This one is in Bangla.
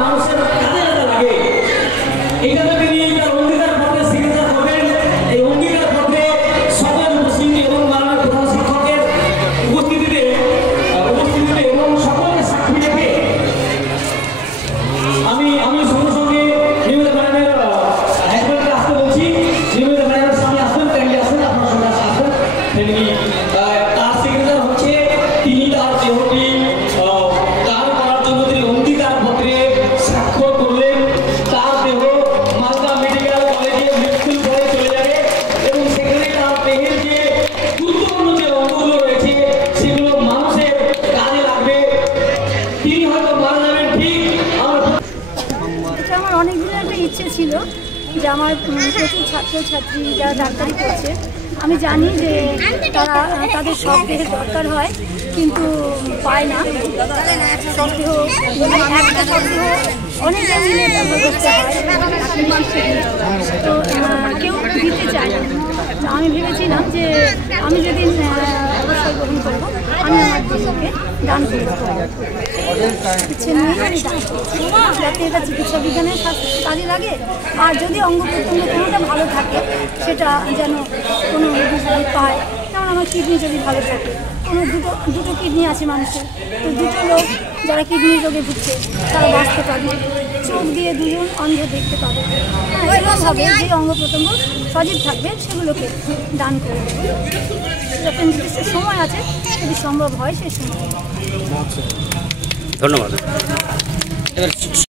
মানুষের কাজে লাগে এইটা তিনি তার অঙ্গীকার পত্রে সিগনেচার করবেন। এই অঙ্গীকার পত্রে সকল উপস্থিতি এবং মাননীয় প্রধান শিক্ষকের উপস্থিতিতে এবং সকলের সাক্ষী রেখে আমি সঙ্গে সঙ্গে নিয়মিত ম্যাডামের হাজবেন্ডকে আসতে বলছি। নিয়মিত ম্যাডামের সামনে আসবেন, ট্যাঙ্কে আসবেন, আপনার সঙ্গে আসবেন। তার সিগনেচার হচ্ছে তিনি তার দেহটি দান করার জন্য তিনি অঙ্গীকার পত্রে স্বাক্ষর করলেন। তার দেহ মালদা মেডিকেল কলেজে মৃত্যুর পরে চলে যাবে এবং সেখানে তার দেহের যে গুরুত্বপূর্ণ যে অঙ্গগুলো রয়েছে সেগুলো মানুষের কাজে লাগবে। তিনি হয়তো মারা যাবেন ঠিক। আমার অনেক দিনের একটা ইচ্ছে ছিল যে আমার প্রচুর ছাত্রছাত্রী যারা ডাক্তারি করছে, আমি জানি যে তারা তাদের সব দেহের দরকার হয় কিন্তু পায় না। সব দেহ একটা সব দেহ অনেকের মিলে ব্যবহার করতে হয়, তো কেউ দিতে চায় না। তো আমি ভেবেছিলাম যে আমি যদি অবসর গ্রহণ করবো, আমি আমার দেহকে দান করবো। ইচ্ছে নিয়ে আমি দান করছি যাতে এটা চিকিৎসা বিজ্ঞানের কাজে লাগে। আর যদি অঙ্গ প্রত্যঙ্গ কোনোটা ভালো থাকে সেটা যেন কোনো রোগী পায়। যেমন আমার কিডনি যদি ভালো থাকে, কোনো দুটো কিডনি আছে মানুষের, তো দুটো লোক যারা কিডনি রোগে ভুগছে তারা বাঁচতে পারবে, চোখ দিয়ে দুজন অন্ধ দেখতে পাবে। এরকমভাবে যে অঙ্গ প্রত্যঙ্গ সজীব থাকবে সেগুলোকে দান করে দেবে। যখন নির্দিষ্ট সময় আছে, যদি সম্ভব হয় সেই সময়। ধন্যবাদ।